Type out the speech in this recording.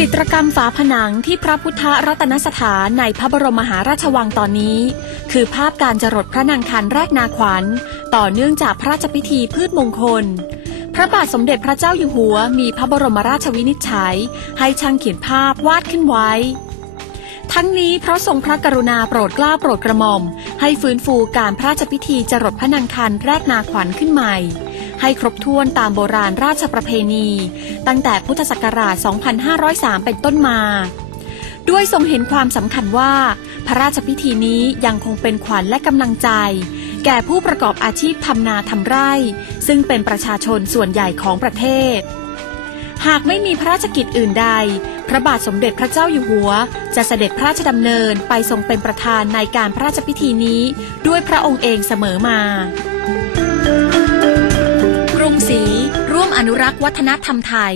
จิตรกรรมฝาผนังที่พระพุทธรัตนสถานในพระบรมมหาราชวังตอนนี้ คือภาพการจรดพระนางคันแรกนาขวัญ ต่อเนื่องจากพระราชพิธีพืชมงคล พระบาทสมเด็จพระเจ้าอยู่หัวมีพระบรมราชวินิจฉัย ให้ช่างเขียนภาพวาดขึ้นไว้ ทั้งนี้เพราะทรงพระกรุณาโปรดเกล้าโปรดกระหม่อม ให้ฟื้นฟูการพระราชพิธีจรดพระนางคันแรกนาขวัญขึ้นใหม่ ให้ครบถ้วนตามโบราณราชประเพณี ตั้งแต่พุทธศักราช 2503 เป็นต้นมา ด้วยทรงเห็นความสำคัญว่า พระราชพิธีนี้ยังคงเป็นขวัญและกำลังใจ แก่ผู้ประกอบอาชีพทำนาทำไร่ ซึ่งเป็นประชาชนส่วนใหญ่ของประเทศ หากไม่มีพระราชกิจอื่นใด พระบาทสมเด็จพระเจ้าอยู่หัว จะเสด็จพระราชดำเนินไปทรงเป็นประธานในการพระราชพิธีนี้ด้วยพระองค์เองเสมอมา อนุรักษ์วัฒนธรรมไทย